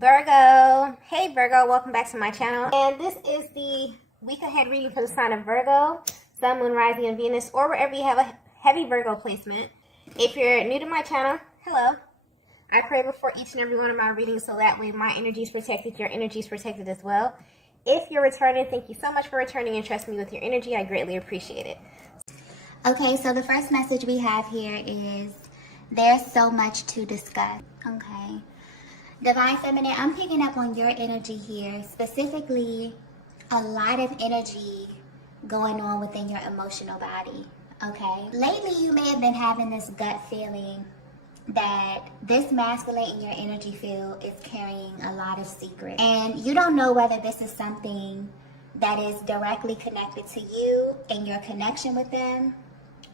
Virgo. Hey Virgo, welcome back to my channel. And this is the week ahead reading for the sign of Virgo, Sun, Moon, Rising, and Venus, or wherever you have a heavy Virgo placement. If you're new to my channel, hello. I pray before each and every one of my readings so that way my energy is protected, your energy is protected as well. If you're returning, thank you so much for returning and trusting me with your energy. I greatly appreciate it. Okay, so the first message we have here is there's so much to discuss. Okay. Divine Feminine, I'm picking up on your energy here, specifically a lot of energy going on within your emotional body, okay? Lately, you may have been having this gut feeling that this masculine in your energy field is carrying a lot of secrets. And you don't know whether this is something that is directly connected to you and your connection with them,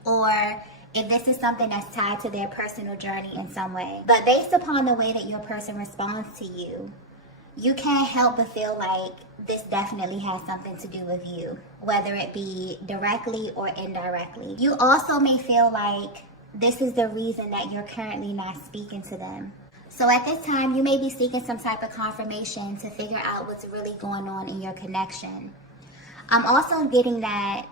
or if this is something that's tied to their personal journey in some way. But based upon the way that your person responds to you, you can't help but feel like this definitely has something to do with you, whether it be directly or indirectly. You also may feel like this is the reason that you're currently not speaking to them. So at this time, you may be seeking some type of confirmation to figure out what's really going on in your connection. I'm also getting that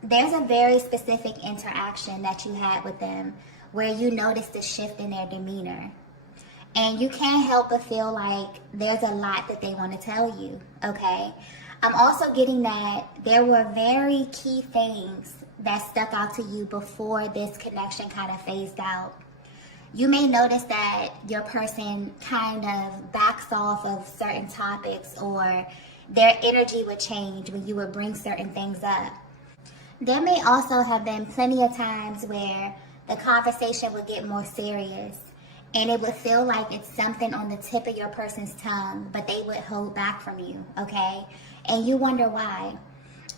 there's a very specific interaction that you had with them where you noticed a shift in their demeanor. And you can't help but feel like there's a lot that they want to tell you, okay? I'm also getting that there were very key things that stuck out to you before this connection kind of phased out. You may notice that your person kind of backs off of certain topics, or their energy would change when you would bring certain things up. There may also have been plenty of times where the conversation would get more serious and it would feel like it's something on the tip of your person's tongue, but they would hold back from you, okay? And you wonder why.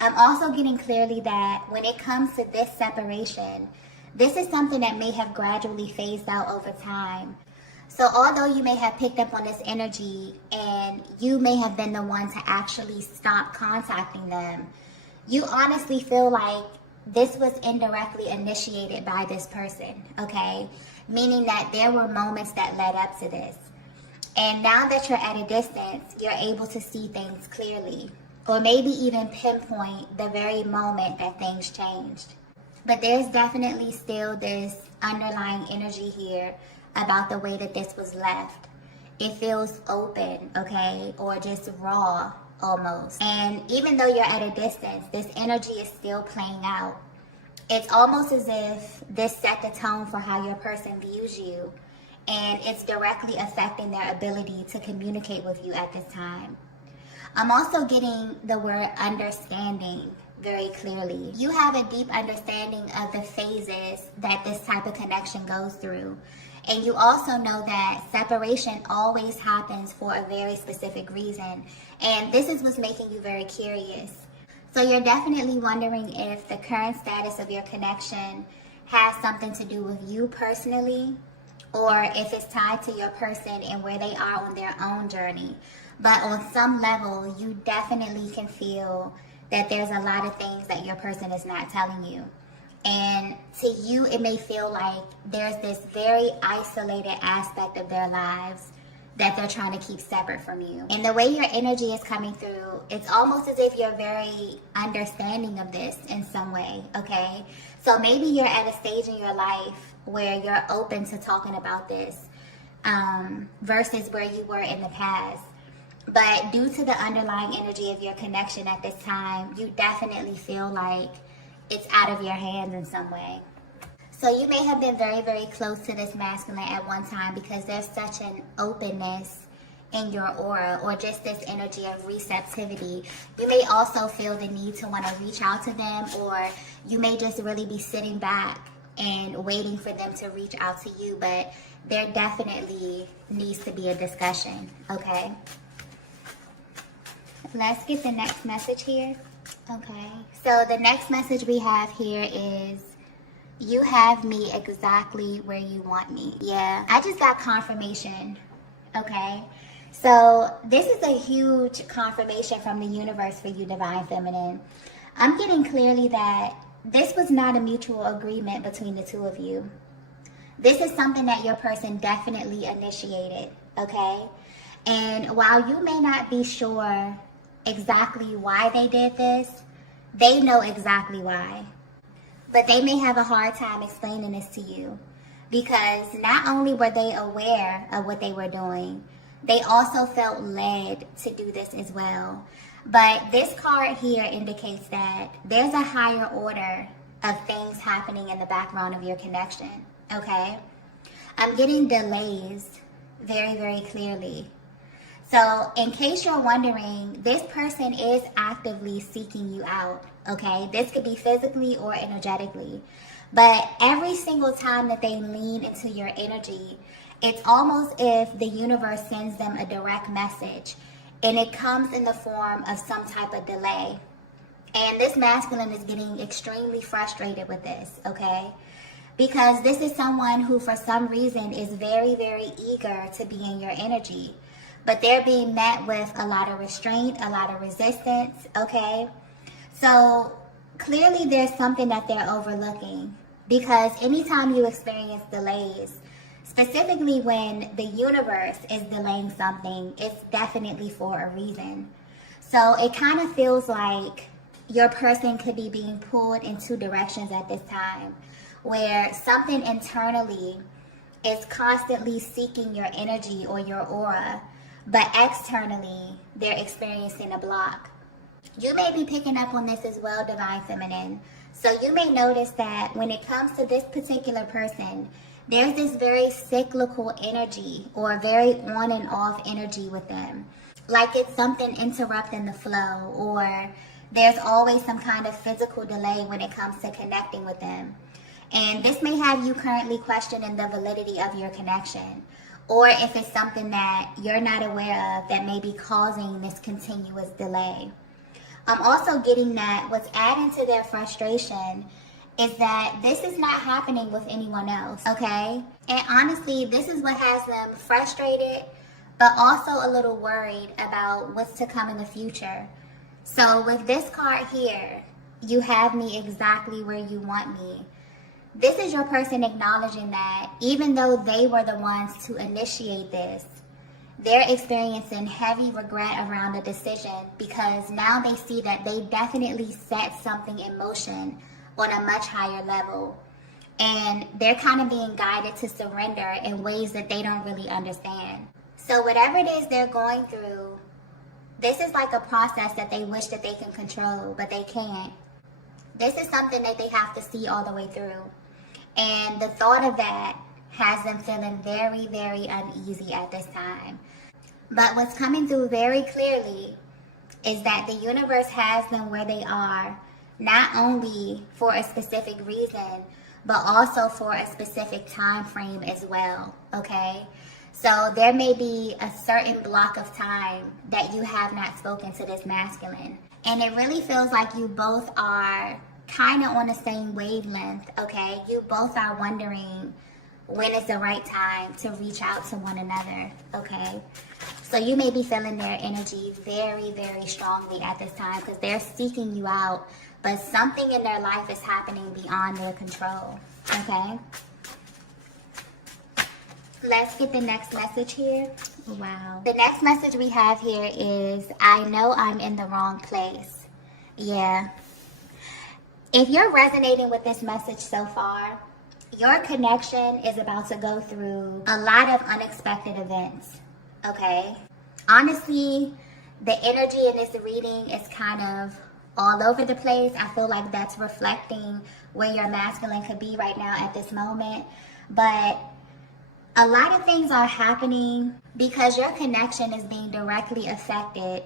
I'm also getting clearly that when it comes to this separation, this is something that may have gradually phased out over time. So although you may have picked up on this energy and you may have been the one to actually stop contacting them, you honestly feel like this was indirectly initiated by this person, okay? Meaning that there were moments that led up to this. And now that you're at a distance, you're able to see things clearly, or maybe even pinpoint the very moment that things changed. But there's definitely still this underlying energy here about the way that this was left. It feels open, okay, or just raw almost. And even though you're at a distance, this energy is still playing out. It's almost as if this set the tone for how your person views you, and it's directly affecting their ability to communicate with you at this time. I'm also getting the word understanding very clearly. You have a deep understanding of the phases that this type of connection goes through. And you also know that separation always happens for a very specific reason. And this is what's making you very curious. So you're definitely wondering if the current status of your connection has something to do with you personally, or if it's tied to your person and where they are on their own journey. But on some level, you definitely can feel that there's a lot of things that your person is not telling you. And to you, it may feel like there's this very isolated aspect of their lives that they're trying to keep separate from you. And the way your energy is coming through, it's almost as if you're very understanding of this in some way, okay? So maybe you're at a stage in your life where you're open to talking about this versus where you were in the past. But due to the underlying energy of your connection at this time, you definitely feel like it's out of your hands in some way. So you may have been very, very close to this masculine at one time because there's such an openness in your aura, or just this energy of receptivity. You may also feel the need to want to reach out to them, or you may just really be sitting back and waiting for them to reach out to you, but there definitely needs to be a discussion, okay? Let's get the next message here. Okay, so the next message we have here is, you have me exactly where you want me. Yeah, I just got confirmation, okay? So this is a huge confirmation from the universe for you, Divine Feminine. I'm getting clearly that this was not a mutual agreement between the two of you. This is something that your person definitely initiated, okay? And while you may not be sure exactly why they did this, they know exactly why. But they may have a hard time explaining this to you because not only were they aware of what they were doing, they also felt led to do this as well. But this card here indicates that there's a higher order of things happening in the background of your connection, okay? I'm getting delays very, very clearly. So in case you're wondering, this person is actively seeking you out, okay? This could be physically or energetically. But every single time that they lean into your energy, it's almost if the universe sends them a direct message, and it comes in the form of some type of delay. And this masculine is getting extremely frustrated with this, okay? Because this is someone who for some reason is very, very eager to be in your energy. But they're being met with a lot of restraint, a lot of resistance, okay? So clearly there's something that they're overlooking, because anytime you experience delays, specifically when the universe is delaying something, it's definitely for a reason. So it kind of feels like your person could be being pulled in two directions at this time, where something internally is constantly seeking your energy or your aura, but externally, they're experiencing a block. You may be picking up on this as well, Divine Feminine. So you may notice that when it comes to this particular person, there's this very cyclical energy or very on and off energy with them. Like it's something interrupting the flow, or there's always some kind of physical delay when it comes to connecting with them. And this may have you currently questioning the validity of your connection, or if it's something that you're not aware of that may be causing this continuous delay. I'm also getting that what's adding to their frustration is that this is not happening with anyone else, okay? And honestly, this is what has them frustrated, but also a little worried about what's to come in the future. So with this card here, you have me exactly where you want me. This is your person acknowledging that even though they were the ones to initiate this, they're experiencing heavy regret around the decision, because now they see that they definitely set something in motion on a much higher level. And they're kind of being guided to surrender in ways that they don't really understand. So whatever it is they're going through, this is like a process that they wish that they can control, but they can't. This is something that they have to see all the way through. And the thought of that has them feeling very, very uneasy at this time. But what's coming through very clearly is that the universe has them where they are, not only for a specific reason, but also for a specific time frame as well, okay? So there may be a certain block of time that you have not spoken to this masculine. And it really feels like you both are kind of on the same wavelength, okay? You both are wondering when is the right time to reach out to one another, okay? So you may be feeling their energy very, very strongly at this time because they're seeking you out, but something in their life is happening beyond their control, okay? Let's get the next message here. Wow. The next message we have here is, I know I'm in the wrong place. Yeah. If you're resonating with this message so far, your connection is about to go through a lot of unexpected events, okay? Honestly, the energy in this reading is kind of all over the place. I feel like that's reflecting where your masculine could be right now at this moment. But a lot of things are happening because your connection is being directly affected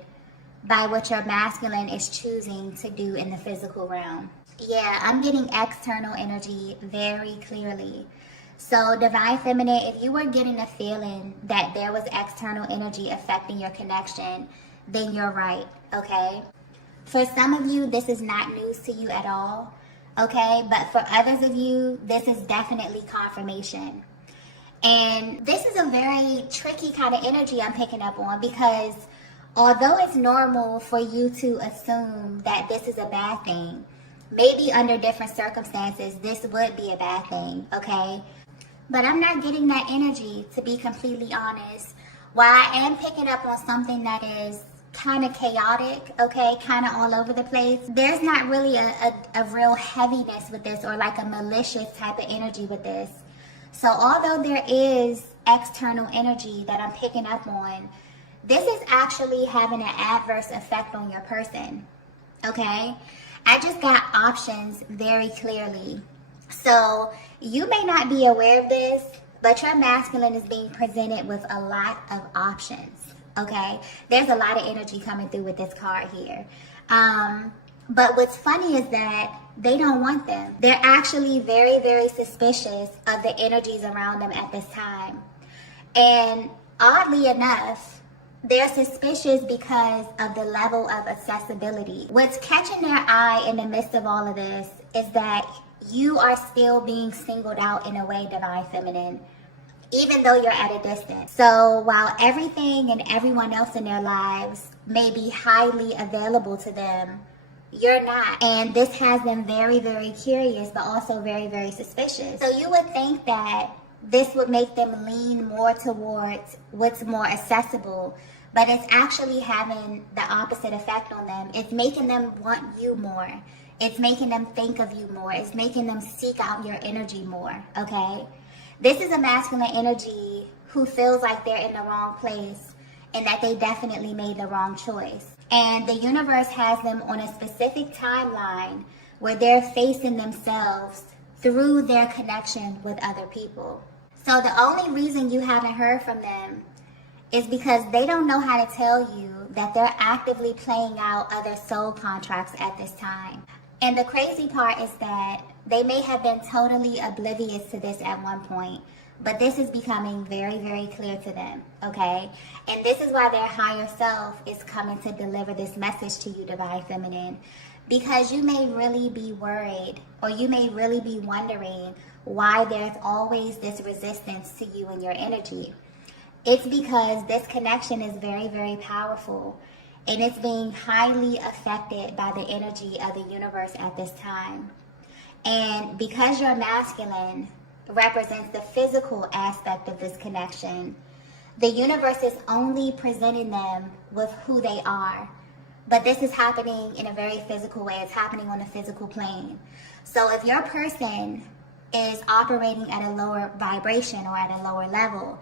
by what your masculine is choosing to do in the physical realm. Yeah, I'm getting external energy very clearly. So Divine Feminine, if you were getting a feeling that there was external energy affecting your connection, then you're right, okay? For some of you, this is not news to you at all, okay? But for others of you, this is definitely confirmation. And this is a very tricky kind of energy I'm picking up on, because although it's normal for you to assume that this is a bad thing, maybe under different circumstances, this would be a bad thing, okay? But I'm not getting that energy, to be completely honest. While I am picking up on something that is kind of chaotic, okay, kind of all over the place, there's not really a real heaviness with this, or like a malicious type of energy with this. So although there is external energy that I'm picking up on, this is actually having an adverse effect on your person, okay? I just got options very clearly. So you may not be aware of this, but your masculine is being presented with a lot of options. Okay, there's a lot of energy coming through with this card here. But what's funny is that they don't want them. They're actually very, very suspicious of the energies around them at this time. And oddly enough, they're suspicious because of the level of accessibility. What's catching their eye in the midst of all of this is that you are still being singled out in a way, Divine Feminine, even though you're at a distance. So while everything and everyone else in their lives may be highly available to them, you're not. And this has them very, very curious, but also very, very suspicious. So you would think that this would make them lean more towards what's more accessible, but it's actually having the opposite effect on them. It's making them want you more. It's making them think of you more. It's making them seek out your energy more, okay? This is a masculine energy who feels like they're in the wrong place and that they definitely made the wrong choice. And the universe has them on a specific timeline where they're facing themselves through their connection with other people. So the only reason you haven't heard from them is because they don't know how to tell you that they're actively playing out other soul contracts at this time. And the crazy part is that they may have been totally oblivious to this at one point, but this is becoming very, very clear to them, okay? And this is why their higher self is coming to deliver this message to you, Divine Feminine, because you may really be worried, or you may really be wondering why there's always this resistance to you and your energy. It's because this connection is very, very powerful, and it's being highly affected by the energy of the universe at this time. And because your masculine represents the physical aspect of this connection, the universe is only presenting them with who they are. But this is happening in a very physical way. It's happening on a physical plane. So if your person is operating at a lower vibration or at a lower level,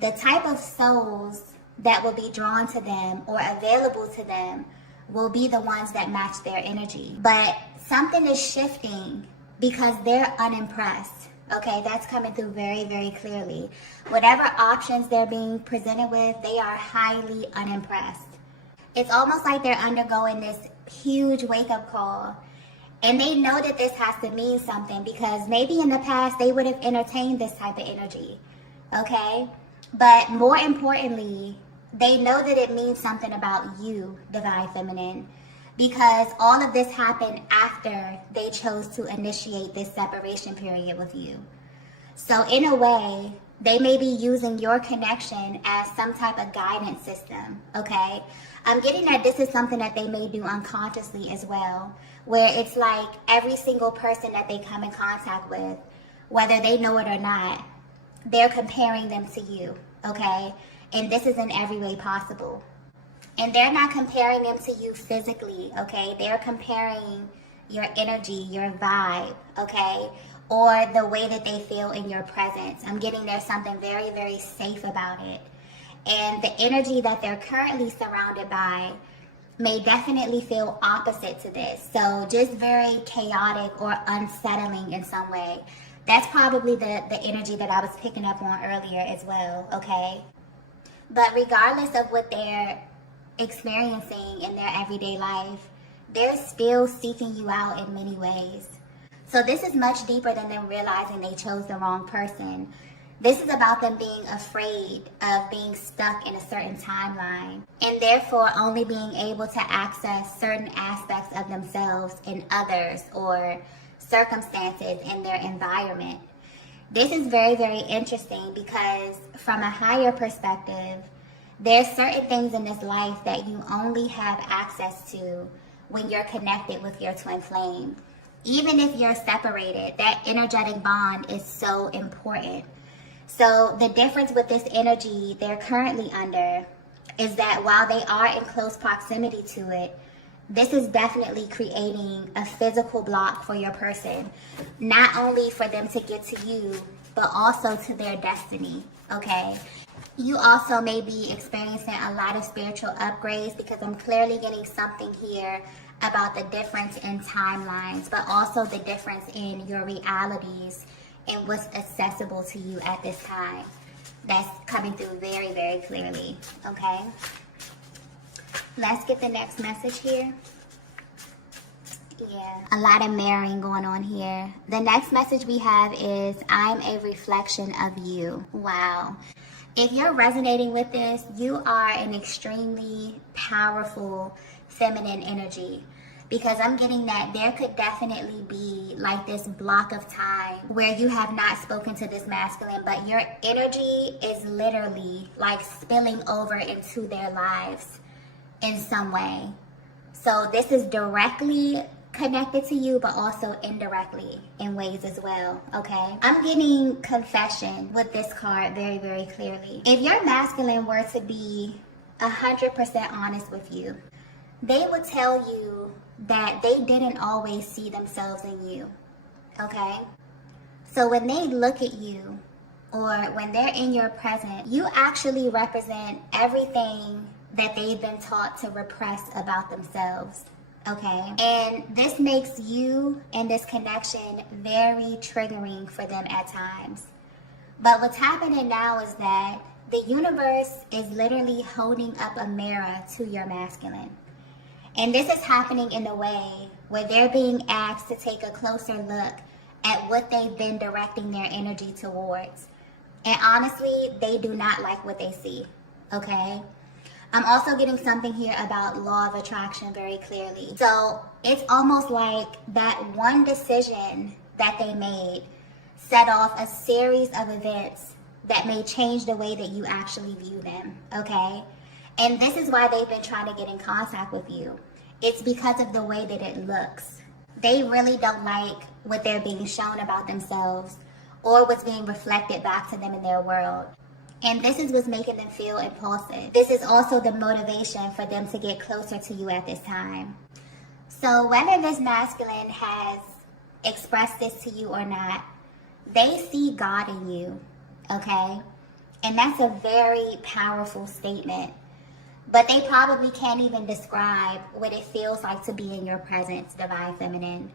the type of souls that will be drawn to them or available to them will be the ones that match their energy. But something is shifting because they're unimpressed. Okay, that's coming through very, very clearly. Whatever options they're being presented with, they are highly unimpressed. It's almost like they're undergoing this huge wake-up call. And they know that this has to mean something because maybe in the past they would have entertained this type of energy. Okay? But more importantly, they know that it means something about you, Divine Feminine, because all of this happened after they chose to initiate this separation period with you. So in a way, they may be using your connection as some type of guidance system, okay? I'm getting that this is something that they may do unconsciously as well, where it's like every single person that they come in contact with, whether they know it or not, they're comparing them to you, okay? And this is in every way possible. And they're not comparing them to you physically, okay? They're comparing your energy, your vibe, okay? Or the way that they feel in your presence. I'm getting there's something very, very safe about it. And the energy that they're currently surrounded by may definitely feel opposite to this. So just very chaotic or unsettling in some way. That's probably the energy that I was picking up on earlier as well, okay? But regardless of what they're experiencing in their everyday life, they're still seeking you out in many ways. So this is much deeper than them realizing they chose the wrong person. This is about them being afraid of being stuck in a certain timeline and therefore only being able to access certain aspects of themselves in others or circumstances in their environment. This is very, very interesting because from a higher perspective, there's certain things in this life that you only have access to when you're connected with your twin flame. Even if you're separated, that energetic bond is so important. So the difference with this energy they're currently under is that while they are in close proximity to it, this is definitely creating a physical block for your person, not only for them to get to you, but also to their destiny, okay? You also may be experiencing a lot of spiritual upgrades, because I'm clearly getting something here about the difference in timelines, but also the difference in your realities and what's accessible to you at this time. That's coming through very, very clearly, okay? Let's get the next message here. Yeah, a lot of mirroring going on here. The next message we have is, I'm a reflection of you. Wow. If you're resonating with this, you are an extremely powerful feminine energy, because I'm getting that there could definitely be like this block of time where you have not spoken to this masculine, but your energy is literally like spilling over into their lives in some way. So this is directly connected to you, but also indirectly in ways as well, okay? I'm getting confession with this card very, very clearly. If your masculine were to be 100% honest with you, they would tell you that they didn't always see themselves in you, okay? So when they look at you, or when they're in your presence, you actually represent everything that they've been taught to repress about themselves, okay? And this makes you and this connection very triggering for them at times. But what's happening now is that the universe is literally holding up a mirror to your masculine. And this is happening in a way where they're being asked to take a closer look at what they've been directing their energy towards. And honestly, they do not like what they see, okay? I'm also getting something here about law of attraction very clearly. So it's almost like that one decision that they made set off a series of events that may change the way that you actually view them, okay? And this is why they've been trying to get in contact with you. It's because of the way that it looks. They really don't like what they're being shown about themselves or what's being reflected back to them in their world. And this is what's making them feel impulsive. This is also the motivation for them to get closer to you at this time. So whether this masculine has expressed this to you or not, they see God in you, okay? And that's a very powerful statement. But they probably can't even describe what it feels like to be in your presence, Divine Feminine.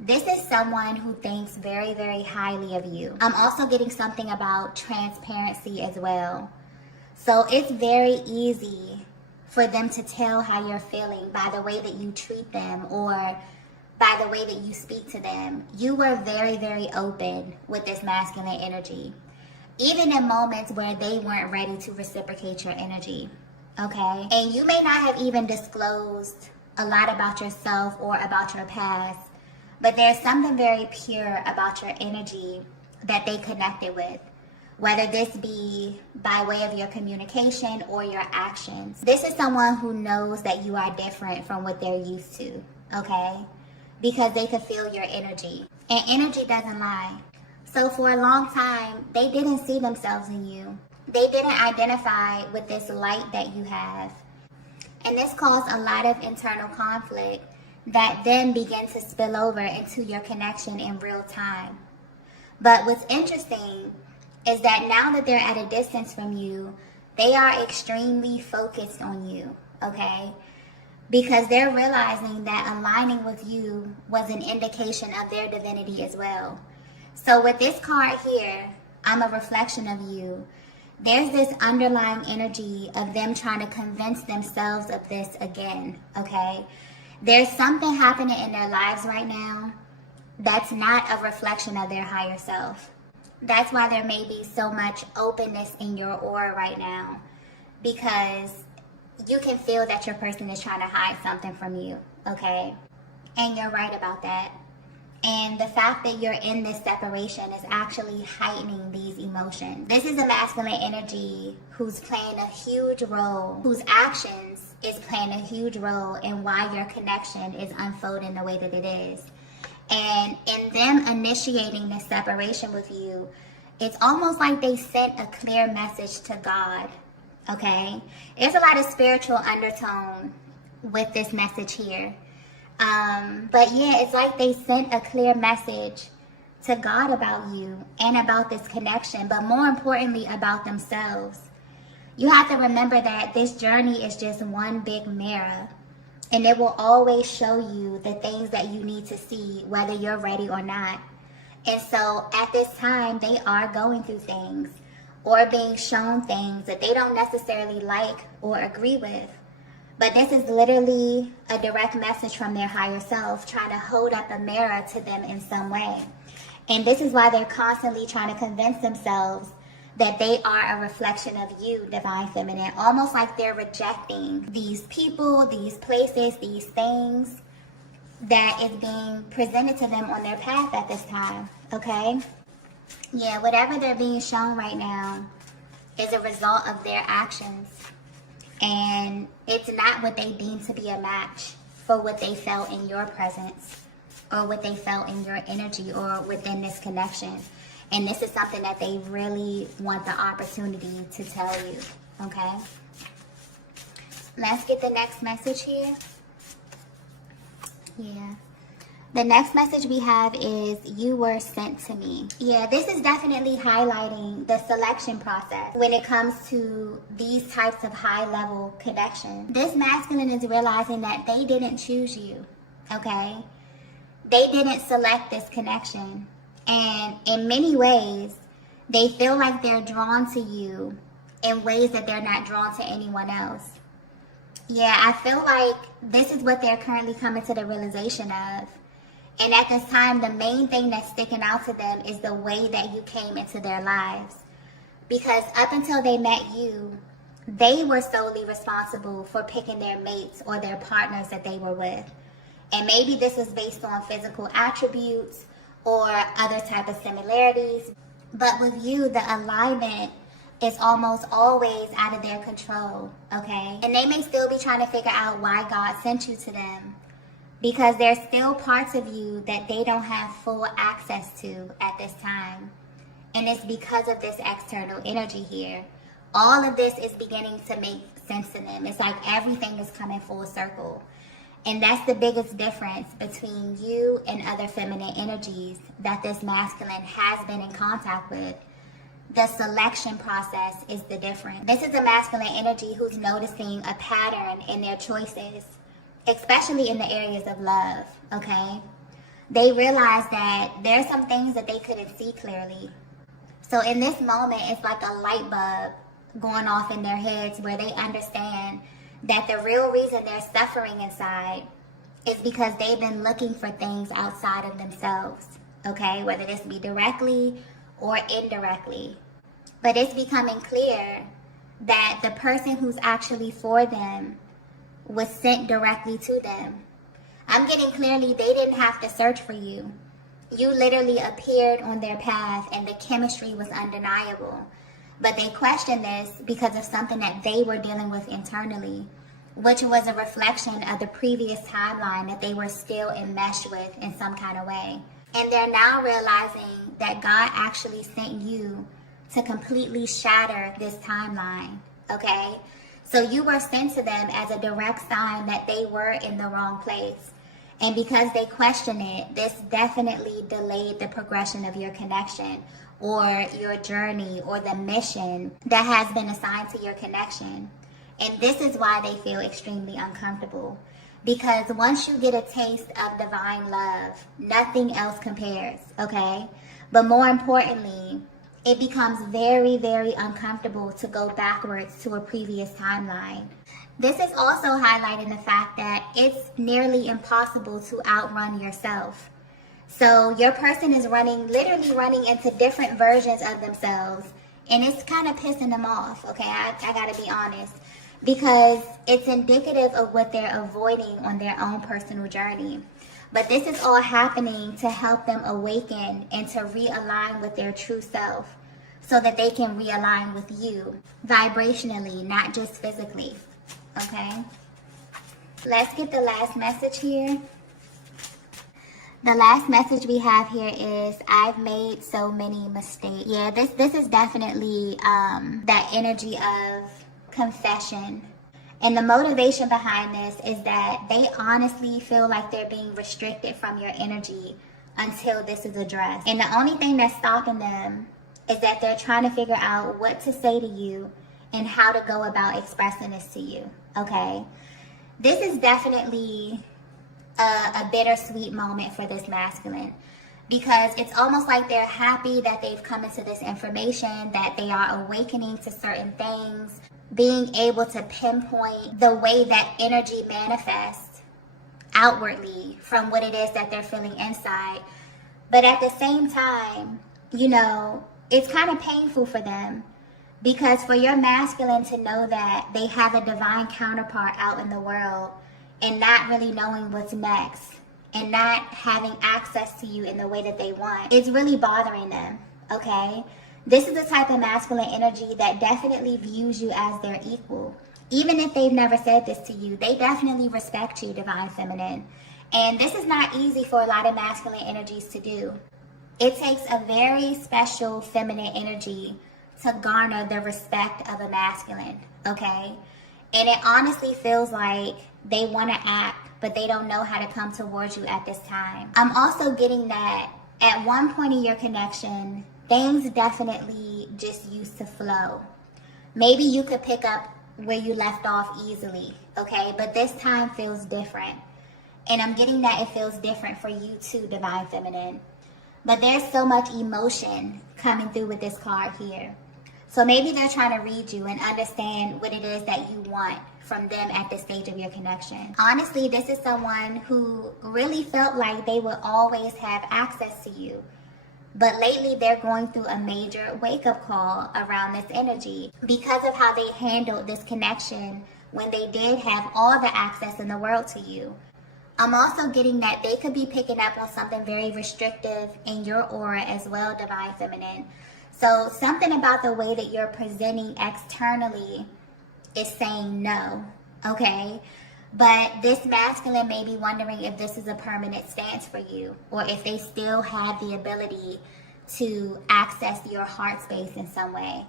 This is someone who thinks very, very highly of you. I'm also getting something about transparency as well. So it's very easy for them to tell how you're feeling by the way that you treat them or by the way that you speak to them. You were very, very open with this masculine energy, even in moments where they weren't ready to reciprocate your energy, okay? And you may not have even disclosed a lot about yourself or about your past, but there's something very pure about your energy that they connected with, whether this be by way of your communication or your actions. This is someone who knows that you are different from what they're used to, okay? Because they could feel your energy. And energy doesn't lie. So for a long time, they didn't see themselves in you. They didn't identify with this light that you have. And this caused a lot of internal conflict that then began to spill over into your connection in real time. But what's interesting is that now that they're at a distance from you, they are extremely focused on you, okay? Because they're realizing that aligning with you was an indication of their divinity as well. So with this card here, I'm a reflection of you. There's this underlying energy of them trying to convince themselves of this again, okay? There's something happening in their lives right now that's not a reflection of their higher self. That's why there may be so much openness in your aura right now, because you can feel that your person is trying to hide something from you, okay? And you're right about that. And the fact that you're in this separation is actually heightening these emotions. This is a masculine energy who's playing a huge role, whose actions is playing a huge role in why your connection is unfolding the way that it is. And in them initiating this separation with you, it's almost like they sent a clear message to God, okay? There's a lot of spiritual undertone with this message here. But yeah, it's like they sent a clear message to God about you and about this connection, but more importantly, about themselves. You have to remember that this journey is just one big mirror, and it will always show you the things that you need to see, whether you're ready or not. And so at this time, they are going through things or being shown things that they don't necessarily like or agree with. But this is literally a direct message from their higher self trying to hold up a mirror to them in some way. And this is why they're constantly trying to convince themselves that they are a reflection of you, Divine Feminine. Almost like they're rejecting these people, these places, these things that is being presented to them on their path at this time, okay? Yeah, whatever they're being shown right now is a result of their actions. And it's not what they deem to be a match for what they felt in your presence or what they felt in your energy or within this connection. And this is something that they really want the opportunity to tell you, okay? Let's get the next message here. Yeah. The next message we have is, you were sent to me. Yeah, this is definitely highlighting the selection process when it comes to these types of high-level connections. This masculine is realizing that they didn't choose you, okay? They didn't select this connection. And in many ways, they feel like they're drawn to you in ways that they're not drawn to anyone else. Yeah, I feel like this is what they're currently coming to the realization of. And at this time, the main thing that's sticking out to them is the way that you came into their lives. Because up until they met you, they were solely responsible for picking their mates or their partners that they were with. And maybe this is based on physical attributes or other type of similarities. But with you, the alignment is almost always out of their control, okay? And they may still be trying to figure out why God sent you to them, because there's still parts of you that they don't have full access to at this time. And it's because of this external energy here. All of this is beginning to make sense to them. It's like everything is coming full circle. And that's the biggest difference between you and other feminine energies that this masculine has been in contact with. The selection process is the difference. This is a masculine energy who's noticing a pattern in their choices, especially in the areas of love, okay? They realize that there's some things that they couldn't see clearly. So in this moment, it's like a light bulb going off in their heads where they understand that the real reason they're suffering inside is because they've been looking for things outside of themselves, okay? Whether this be directly or indirectly. But it's becoming clear that the person who's actually for them was sent directly to them. I'm getting clearly they didn't have to search for you. You literally appeared on their path and the chemistry was undeniable. But they questioned this because of something that they were dealing with internally, which was a reflection of the previous timeline that they were still enmeshed with in some kind of way. And they're now realizing that God actually sent you to completely shatter this timeline, okay? So you were sent to them as a direct sign that they were in the wrong place. And because they questioned it, this definitely delayed the progression of your connection or your journey or the mission that has been assigned to your connection. And this is why they feel extremely uncomfortable. Because once you get a taste of divine love, nothing else compares, okay? But more importantly, it becomes very, very uncomfortable to go backwards to a previous timeline. This is also highlighting the fact that it's nearly impossible to outrun yourself. So your person is literally running into different versions of themselves, and it's kind of pissing them off, okay? I gotta be honest, because it's indicative of what they're avoiding on their own personal journey. But this is all happening to help them awaken and to realign with their true self so that they can realign with you vibrationally, not just physically, okay? Let's get the last message here. The last message we have here is, I've made so many mistakes. Yeah, this is definitely that energy of confession. And the motivation behind this is that they honestly feel like they're being restricted from your energy until this is addressed. And the only thing that's stopping them is that they're trying to figure out what to say to you and how to go about expressing this to you, okay? This is definitely a bittersweet moment for this masculine, because it's almost like they're happy that they've come into this information, that they are awakening to certain things, being able to pinpoint the way that energy manifests outwardly from what it is that they're feeling inside. But at the same time, you know, it's kind of painful for them, because for your masculine to know that they have a divine counterpart out in the world and not really knowing what's next and not having access to you in the way that they want, it's really bothering them, okay? This is the type of masculine energy that definitely views you as their equal. Even if they've never said this to you, they definitely respect you, divine feminine. And this is not easy for a lot of masculine energies to do. It takes a very special feminine energy to garner the respect of a masculine, okay? And it honestly feels like they want to act, but they don't know how to come towards you at this time. I'm also getting that at one point in your connection, things definitely just used to flow. Maybe you could pick up where you left off easily, okay? But this time feels different. And I'm getting that it feels different for you too, divine feminine. But there's so much emotion coming through with this card here. So maybe they're trying to read you and understand what it is that you want from them at this stage of your connection. Honestly, this is someone who really felt like they would always have access to you. But lately, they're going through a major wake-up call around this energy because of how they handled this connection when they did have all the access in the world to you. I'm also getting that they could be picking up on something very restrictive in your aura as well, divine feminine. So something about the way that you're presenting externally is saying no, okay? But this masculine may be wondering if this is a permanent stance for you, or if they still have the ability to access your heart space in some way.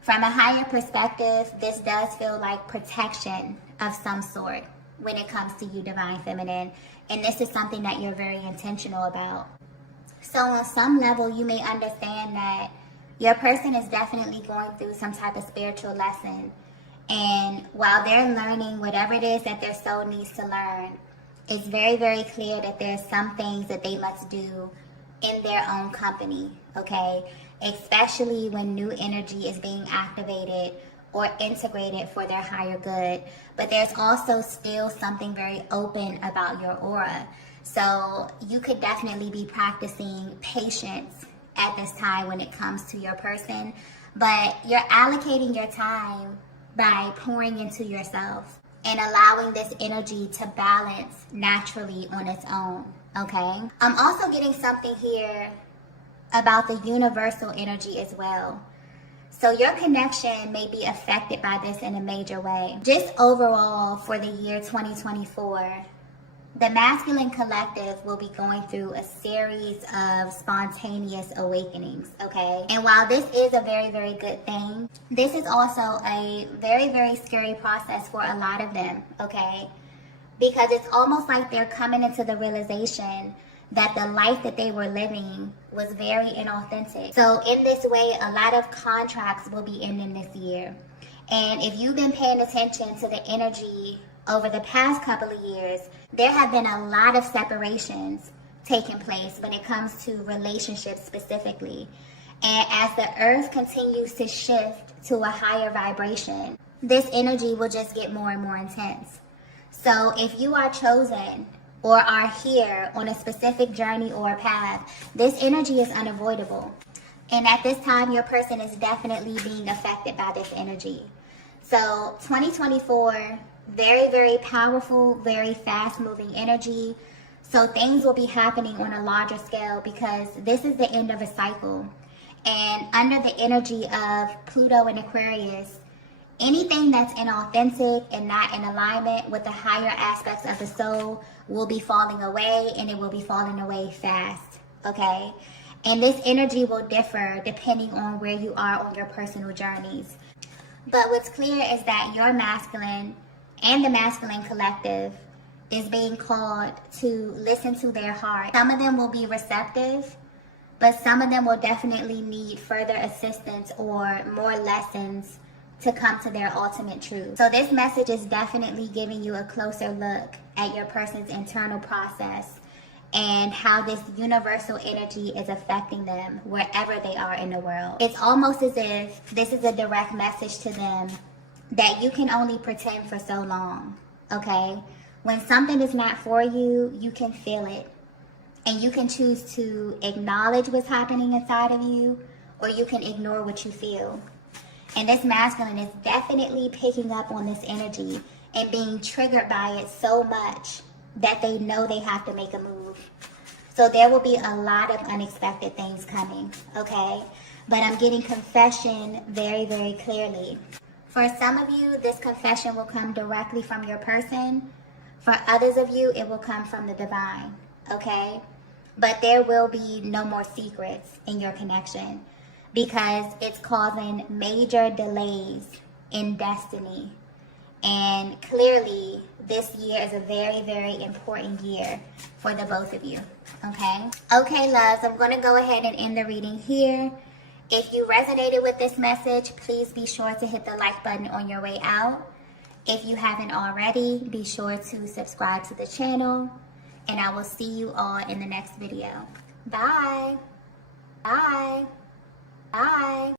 From a higher perspective, this does feel like protection of some sort when it comes to you, divine feminine. And this is something that you're very intentional about. So on some level, you may understand that your person is definitely going through some type of spiritual lesson. And while they're learning whatever it is that their soul needs to learn, it's very, very clear that there's some things that they must do in their own company, okay? Especially when new energy is being activated or integrated for their higher good. But there's also still something very open about your aura. So you could definitely be practicing patience at this time when it comes to your person. But you're allocating your time by pouring into yourself and allowing this energy to balance naturally on its own, okay? I'm also getting something here about the universal energy as well. So your connection may be affected by this in a major way. Just overall for the year 2024, the masculine collective will be going through a series of spontaneous awakenings, okay? And while this is a very, very good thing, this is also a very, very scary process for a lot of them, okay? Because it's almost like they're coming into the realization that the life that they were living was very inauthentic. So in this way, a lot of contracts will be ending this year. And if you've been paying attention to the energy over the past couple of years, there have been a lot of separations taking place when it comes to relationships specifically. And as the earth continues to shift to a higher vibration, this energy will just get more and more intense. So if you are chosen or are here on a specific journey or path, this energy is unavoidable. And at this time, your person is definitely being affected by this energy. So 2024, very, very powerful, very fast-moving energy. So things will be happening on a larger scale because this is the end of a cycle. And under the energy of Pluto and Aquarius, Anything that's inauthentic and not in alignment with the higher aspects of the soul will be falling away, and it will be falling away fast, okay? And this energy will differ depending on where you are on your personal journeys. But what's clear is that your masculine and the masculine collective is being called to listen to their heart. Some of them will be receptive, but some of them will definitely need further assistance or more lessons to come to their ultimate truth. So this message is definitely giving you a closer look at your person's internal process and how this universal energy is affecting them wherever they are in the world. It's almost as if this is a direct message to them that you can only pretend for so long, okay? When something is not for you, you can feel it. And you can choose to acknowledge what's happening inside of you, or you can ignore what you feel. And this masculine is definitely picking up on this energy and being triggered by it so much that they know they have to make a move. So there will be a lot of unexpected things coming, okay? But I'm getting confession very, very clearly. For some of you, this confession will come directly from your person. For others of you, it will come from the divine, okay? But there will be no more secrets in your connection, because it's causing major delays in destiny. And clearly, this year is a very, very important year for the both of you, okay? Okay, loves, I'm going to go ahead and end the reading here. If you resonated with this message, please be sure to hit the like button on your way out. If you haven't already, be sure to subscribe to the channel. And I will see you all in the next video. Bye. Bye. Bye.